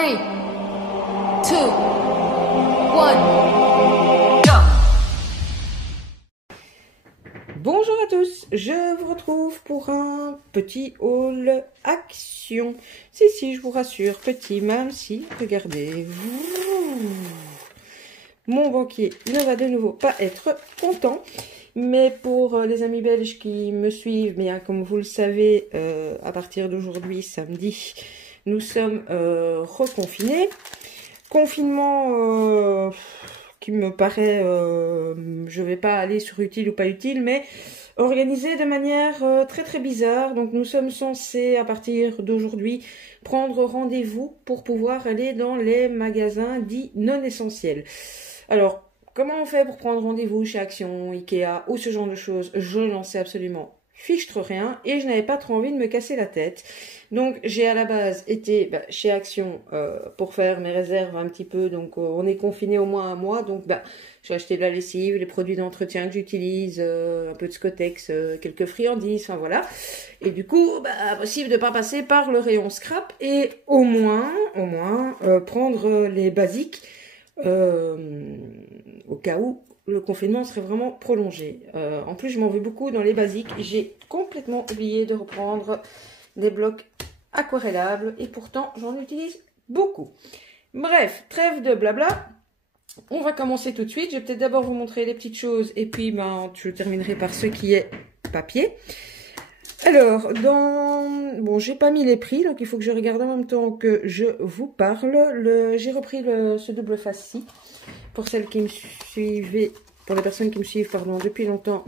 3, 2, 1, go! Bonjour à tous, je vous retrouve pour un petit haul action. Si, je vous rassure, petit, même si, regardez, mon banquier ne va de nouveau pas être content. Mais pour les amis belges qui me suivent, bien comme vous le savez, à partir d'aujourd'hui, samedi, nous sommes reconfinés. Confinement qui me paraît, je vais pas aller sur utile ou pas utile, mais organisé de manière très bizarre. Donc nous sommes censés, à partir d'aujourd'hui, prendre rendez-vous pour pouvoir aller dans les magasins dits non essentiels. Alors, comment on fait pour prendre rendez-vous chez Action, Ikea ou ce genre de choses? Je n'en sais absolument fichtre rien et je n'avais pas trop envie de me casser la tête. Donc j'ai à la base été chez Action pour faire mes réserves un petit peu. Donc on est confiné au moins un mois. Donc j'ai acheté de la lessive, les produits d'entretien que j'utilise, un peu de Scotex, quelques friandises, enfin voilà. Et du coup, possible de pas passer par le rayon scrap et au moins prendre les basiques au cas où le confinement serait vraiment prolongé. En plus, je m'en veux beaucoup dans les basiques. J'ai complètement oublié de reprendre des blocs aquarellables et pourtant, j'en utilise beaucoup. Bref, trêve de blabla. On va commencer tout de suite. Je vais peut-être d'abord vous montrer les petites choses et puis je terminerai par ce qui est papier. Alors, bon, j'ai pas mis les prix, donc il faut que je regarde en même temps que je vous parle. J'ai repris ce double face-ci. Pour celles qui me suivent, pour les personnes qui me suivent, pardon, depuis longtemps,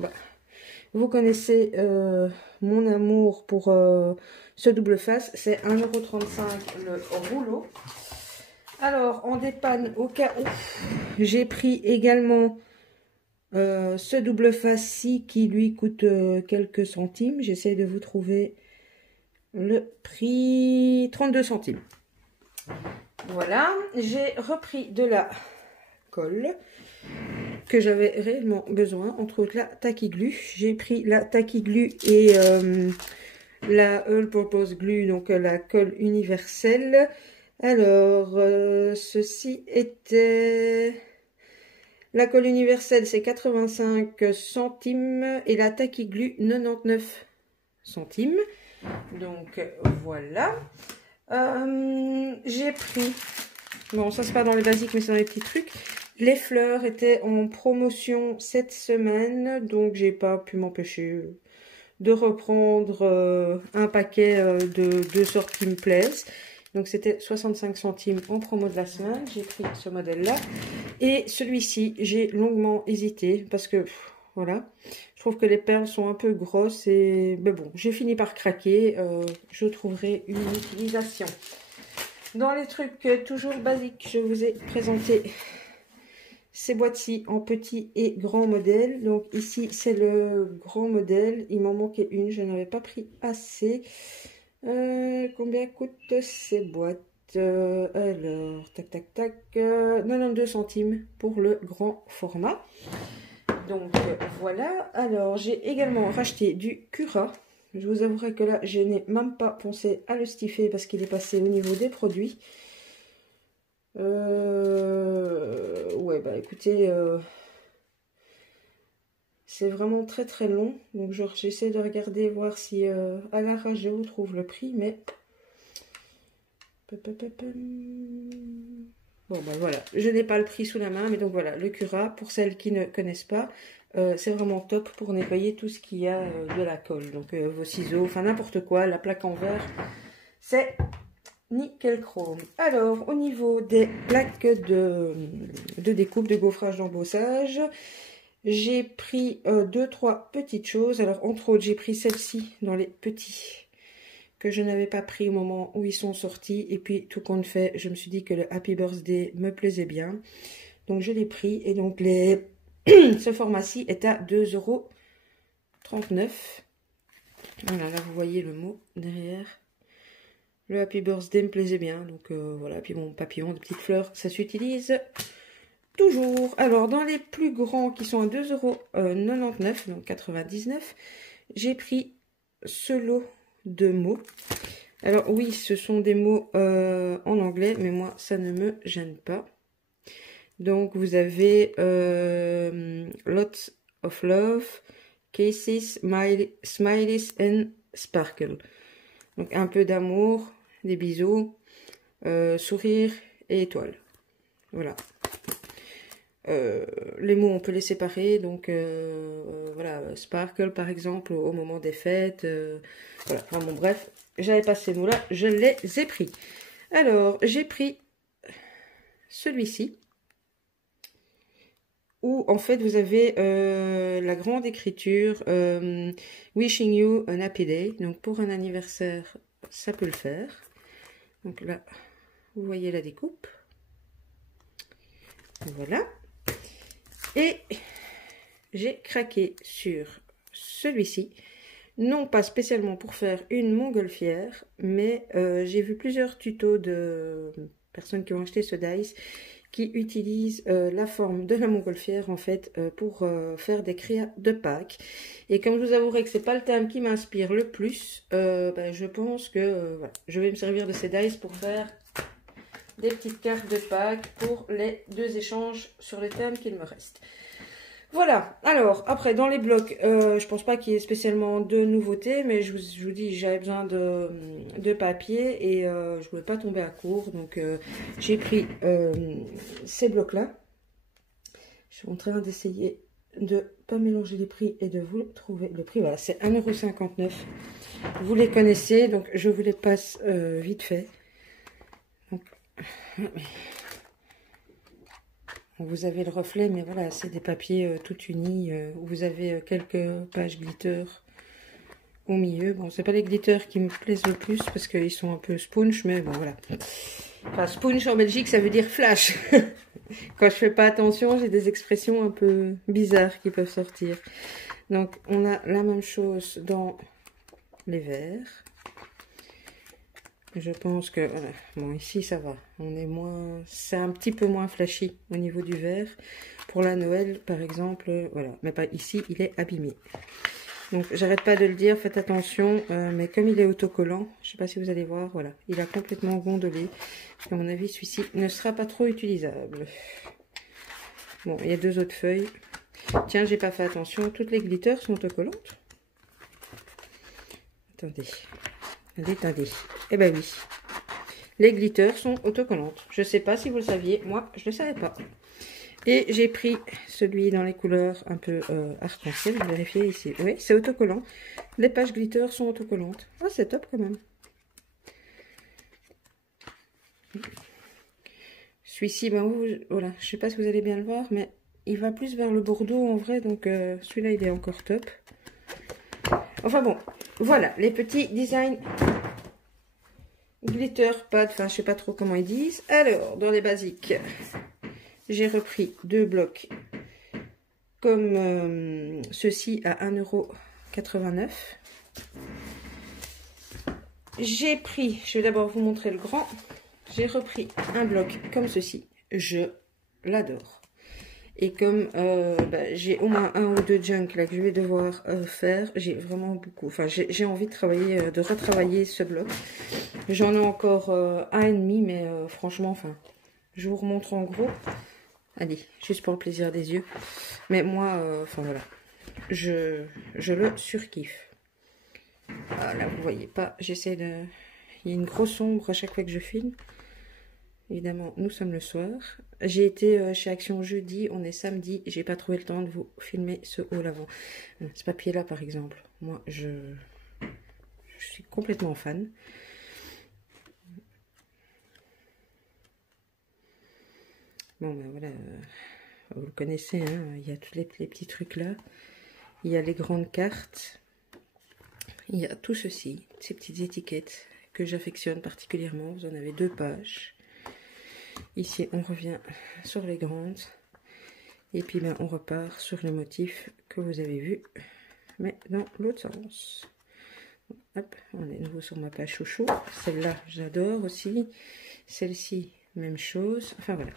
vous connaissez mon amour pour ce double face. C'est 1,35 € le rouleau. Alors, en dépanne, au cas où, j'ai pris également ce double face-ci qui lui coûte quelques centimes. J'essaie de vous trouver le prix, 32 centimes. Voilà, j'ai repris de la colle que j'avais réellement besoin, entre autres la Tacky Glue. J'ai pris la Tacky Glue et la All Purpose Glue, donc la colle universelle. Alors, ceci était... La colle universelle, c'est 85 centimes et la Tacky Glue, 99 centimes. Donc, voilà. J'ai pris... Bon, ça, c'est pas dans les basiques, mais c'est dans les petits trucs. Les fleurs étaient en promotion cette semaine, donc j'ai pas pu m'empêcher de reprendre un paquet de deux sortes qui me plaisent. Donc c'était 65 centimes en promo de la semaine. J'ai pris ce modèle-là. Et celui-ci, j'ai longuement hésité parce que, voilà, je trouve que les perles sont un peu grosses. Mais bon, j'ai fini par craquer. Je trouverai une utilisation. Dans les trucs toujours basiques, je vous ai présenté ces boîtes-ci en petit et grand modèle. Donc ici, c'est le grand modèle. Il m'en manquait une, je n'avais pas pris assez. Combien coûtent ces boîtes? Alors, tac, 92 centimes pour le grand format. Donc voilà. Alors, j'ai également racheté du Cura. Je vous avouerai que là, je n'ai même pas pensé à le stiffer parce qu'il est passé au niveau des produits. Ouais, écoutez, c'est vraiment très long. Donc, j'essaie de regarder, voir si à l'arrache je vous trouve le prix, mais... Bon, voilà, je n'ai pas le prix sous la main, mais donc voilà, le Cura, pour celles qui ne connaissent pas, c'est vraiment top pour nettoyer tout ce qu'il y a de la colle. Donc, vos ciseaux, enfin n'importe quoi, la plaque en verre, c'est... nickel chrome. Alors, au niveau des plaques de découpe, de gaufrage, d'embossage, j'ai pris 2-3 petites choses. Alors, entre autres, j'ai pris celle-ci dans les petits que je n'avais pas pris au moment où ils sont sortis. Et puis, tout compte fait, je me suis dit que le Happy Birthday me plaisait bien. Donc, je l'ai pris. Et donc, ce format-ci est à 2,39 €. Voilà, là, vous voyez le mot derrière. Le Happy Birthday me plaisait bien, donc voilà. Puis mon papillon de petites fleurs, ça s'utilise toujours. Alors, dans les plus grands qui sont à 2,99 €, donc 99, j'ai pris ce lot de mots. Alors oui, ce sont des mots en anglais, mais moi, ça ne me gêne pas. Donc, vous avez Lots of Love, Kisses, Smileys and Sparkle. Donc, un peu d'amour, des bisous, sourire et étoiles. Voilà. Les mots, on peut les séparer. Donc, voilà, Sparkle, par exemple, au moment des fêtes. Voilà. Enfin, bon, bref, j'avais pas ces mots-là, je les ai pris. Alors, j'ai pris celui-ci, où en fait vous avez la grande écriture Wishing you an happy day. Donc pour un anniversaire, ça peut le faire. Donc là, vous voyez la découpe. Voilà. Et j'ai craqué sur celui-ci. Non pas spécialement pour faire une montgolfière, mais j'ai vu plusieurs tutos de personnes qui ont acheté ce dice qui utilisent la forme de la montgolfière en fait pour faire des créas de Pâques. Et comme je vous avouerai que c'est pas le thème qui m'inspire le plus, je pense que voilà, je vais me servir de ces dice pour faire des petites cartes de Pâques pour les 2 échanges sur les thèmes qu'il me reste. Voilà, alors après dans les blocs, je pense pas qu'il y ait spécialement de nouveautés, mais je vous dis j'avais besoin de papier et je voulais pas tomber à court, donc j'ai pris ces blocs là. Je suis en train d'essayer de pas mélanger les prix et de vous trouver le prix. Voilà, c'est 1,59 €. Vous les connaissez, donc je vous les passe vite fait. Donc, vous avez le reflet, mais voilà, c'est des papiers tout unis. Vous avez quelques pages glitter au milieu. Bon, c'est pas les glitters qui me plaisent le plus parce qu'ils sont un peu sponge, mais bon, voilà. Enfin, sponge en Belgique, ça veut dire flash. Quand je fais pas attention, j'ai des expressions un peu bizarres qui peuvent sortir. Donc, on a la même chose dans les verts. Je pense que, voilà, bon, ici ça va, on est moins, c'est un petit peu moins flashy au niveau du verre. Pour la Noël, par exemple, voilà, mais pas ici, il est abîmé. Donc, j'arrête pas de le dire, faites attention, mais comme il est autocollant, je sais pas si vous allez voir, voilà, il a complètement gondolé. À mon avis, celui-ci ne sera pas trop utilisable. Bon, il y a 2 autres feuilles. Tiens, j'ai pas fait attention, toutes les glitters sont autocollantes. Attendez. Attendez. Eh ben oui. Les glitters sont autocollantes. Je sais pas si vous le saviez. Moi, je le savais pas. Et j'ai pris celui dans les couleurs un peu arc-en-ciel. Je vais vérifier ici. Oui, c'est autocollant. Les pages glitter sont autocollantes. Ah, c'est top quand même. Celui-ci, ben, voilà. Je sais pas si vous allez bien le voir, mais il va plus vers le bordeaux en vrai. Donc, celui-là, il est encore top. Enfin bon, voilà, les petits designs glitter pad, enfin je sais pas trop comment ils disent. Alors, dans les basiques, j'ai repris 2 blocs comme ceci à 1,89 €. J'ai pris, je vais d'abord vous montrer le grand, j'ai repris un bloc comme ceci, je l'adore. Et comme j'ai au moins 1 ou 2 junk là que je vais devoir faire, j'ai vraiment beaucoup. Enfin, j'ai envie de travailler, de retravailler ce bloc. J'en ai encore 1,5, mais franchement, enfin, je vous remontre en gros. Allez, juste pour le plaisir des yeux. Mais moi, enfin voilà, je le surkiffe. Ah, là, vous voyez pas, j'essaie de. Il y a une grosse ombre à chaque fois que je filme. Évidemment, nous sommes le soir. J'ai été chez Action jeudi, on est samedi. J'ai pas trouvé le temps de vous filmer ce haut l'avant. Ce papier-là, par exemple, moi, je suis complètement fan. Bon, ben voilà, vous le connaissez, hein, il y a tous les petits trucs là. Il y a les grandes cartes. Il y a tout ceci, ces petites étiquettes que j'affectionne particulièrement. Vous en avez 2 pages. Ici, on revient sur les grandes. Et puis, ben, on repart sur le motif que vous avez vu, mais dans l'autre sens. Hop, on est de nouveau sur ma page chouchou. Celle-là, j'adore aussi. Celle-ci, même chose. Enfin, voilà.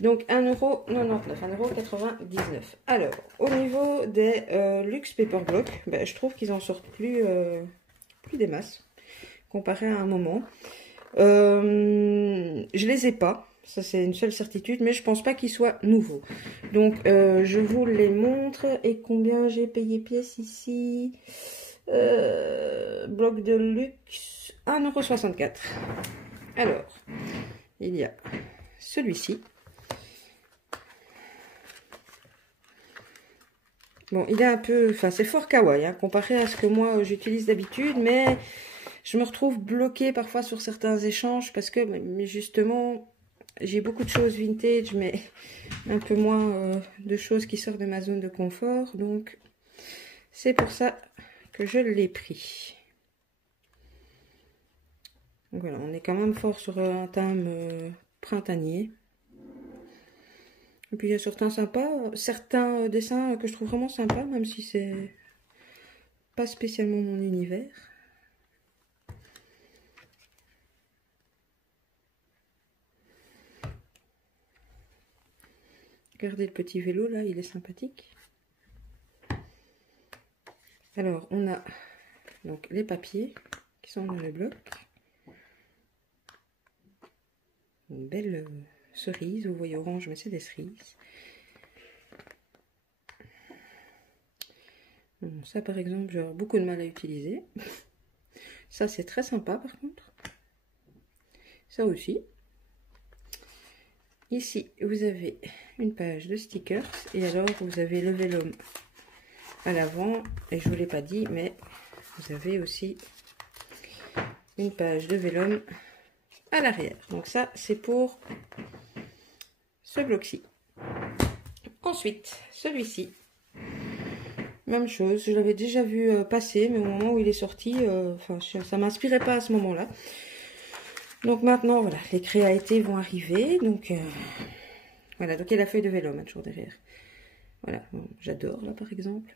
Donc, 1,99 €, 1,99 €. Alors, au niveau des Luxe Paper Block, ben, je trouve qu'ils en sortent plus des masses. comparé à un moment. Je les ai pas, ça c'est une seule certitude, mais je pense pas qu'ils soient nouveaux. Donc je vous les montre. Et combien j'ai payé pièce ici? Bloc de luxe, 1,64 €. Alors, il y a celui-ci. Bon, il est un peu... Enfin, c'est fort kawaii, hein, comparé à ce que moi j'utilise d'habitude, mais je me retrouve bloquée parfois sur certains échanges parce que, mais justement, j'ai beaucoup de choses vintage, mais un peu moins de choses qui sortent de ma zone de confort. Donc, c'est pour ça que je l'ai pris. Donc voilà, on est quand même fort sur un thème printanier. Et puis il y a certains dessins que je trouve vraiment sympas, même si c'est pas spécialement mon univers. Regardez le petit vélo là, il est sympathique. Alors on a donc les papiers qui sont dans le bloc. Une belle cerise, vous voyez orange, mais c'est des cerises. Bon, ça par exemple, j'ai beaucoup de mal à utiliser. Ça c'est très sympa par contre. Ça aussi. Ici, vous avez une page de stickers. Et alors, vous avez le vélum à l'avant. Et je ne vous l'ai pas dit, mais vous avez aussi une page de vélum à l'arrière. Donc ça, c'est pour ce bloc-ci. Ensuite, celui-ci. Même chose, je l'avais déjà vu passer, mais au moment où il est sorti, ça ne m'inspirait pas à ce moment-là. Donc maintenant, voilà, les créativés vont arriver. Donc voilà, donc il y a la feuille de vélum toujours derrière. Voilà, bon, j'adore là par exemple.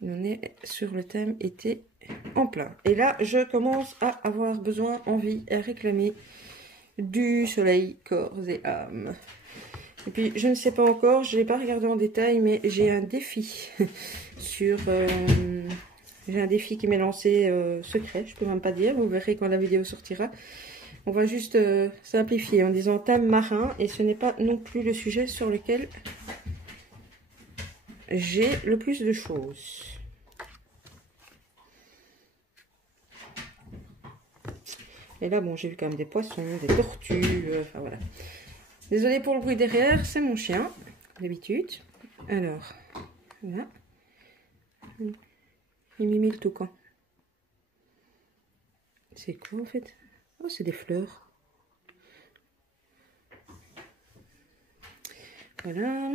On est sur le thème été en plein. Et là, je commence à avoir besoin, envie, à réclamer du soleil, corps et âme. Et puis, je ne sais pas encore, je ne l'ai pas regardé en détail, mais j'ai un défi sur... j'ai un défi qui m'est lancé secret, je peux même pas dire, vous verrez quand la vidéo sortira. On va juste simplifier en disant thème marin, et ce n'est pas non plus le sujet sur lequel j'ai le plus de choses. Et là, bon, j'ai vu quand même des poissons, des tortues, enfin voilà. Désolée pour le bruit derrière, c'est mon chien, d'habitude. Alors, voilà. Il mimie le toucan. C'est quoi en fait? Oh, c'est des fleurs. Voilà.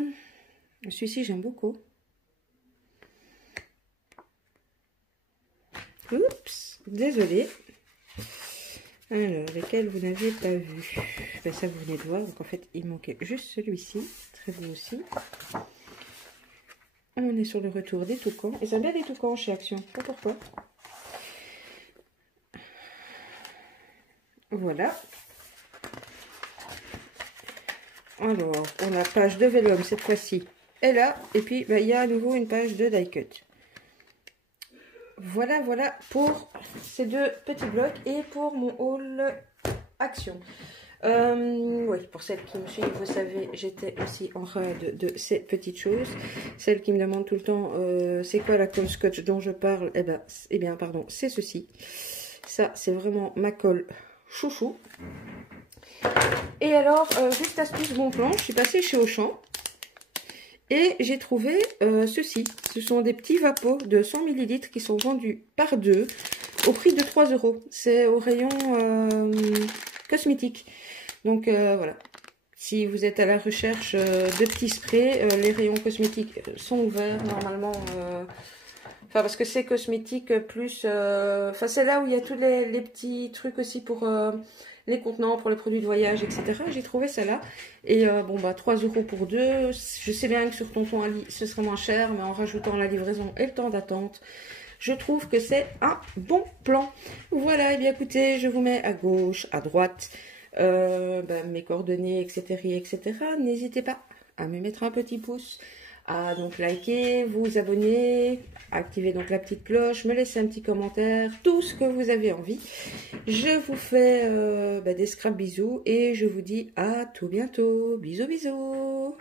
Celui-ci, j'aime beaucoup. Oups, désolée. Alors, lesquels vous n'avez pas vu? Ben, ça, vous venez de voir. Donc, en fait, il manquait juste celui-ci. Très beau aussi. On est sur le retour des toucans. Ils aiment bien les toucans chez Action. Pas pourquoi. Voilà. Alors, on a page de vélum cette fois-ci. Et là, et puis, ben, il y a à nouveau une page de die cut. Voilà, voilà pour ces deux petits blocs et pour mon haul Action. Oui, pour celles qui me suivent, vous savez, j'étais aussi en rade de ces petites choses. Celles qui me demandent tout le temps, c'est quoi la colle scotch dont je parle? Eh bien, pardon, c'est ceci. Ça, c'est vraiment ma colle chouchou. Et alors, juste astuce bon plan, je suis passée chez Auchan. Et j'ai trouvé ceci. Ce sont des petits vapeaux de 100 ml qui sont vendus par deux au prix de 3 €. C'est au rayon cosmétique. Donc voilà. Si vous êtes à la recherche de petits sprays, les rayons cosmétiques sont ouverts normalement. Enfin, parce que c'est cosmétique plus... Enfin, c'est là où il y a tous les petits trucs aussi pour... les contenants pour les produits de voyage, etc. J'ai trouvé ça là. Et bon, bah 3 € pour deux. Je sais bien que sur Tonton Ali, ce serait moins cher, mais en rajoutant la livraison et le temps d'attente, je trouve que c'est un bon plan. Voilà, et bien écoutez, je vous mets à gauche, à droite, mes coordonnées, etc. etc. N'hésitez pas à me mettre un petit pouce, à donc liker, vous abonner, activer donc la petite cloche, me laisser un petit commentaire, tout ce que vous avez envie. Je vous fais des scrap bisous et je vous dis à tout bientôt. Bisous bisous.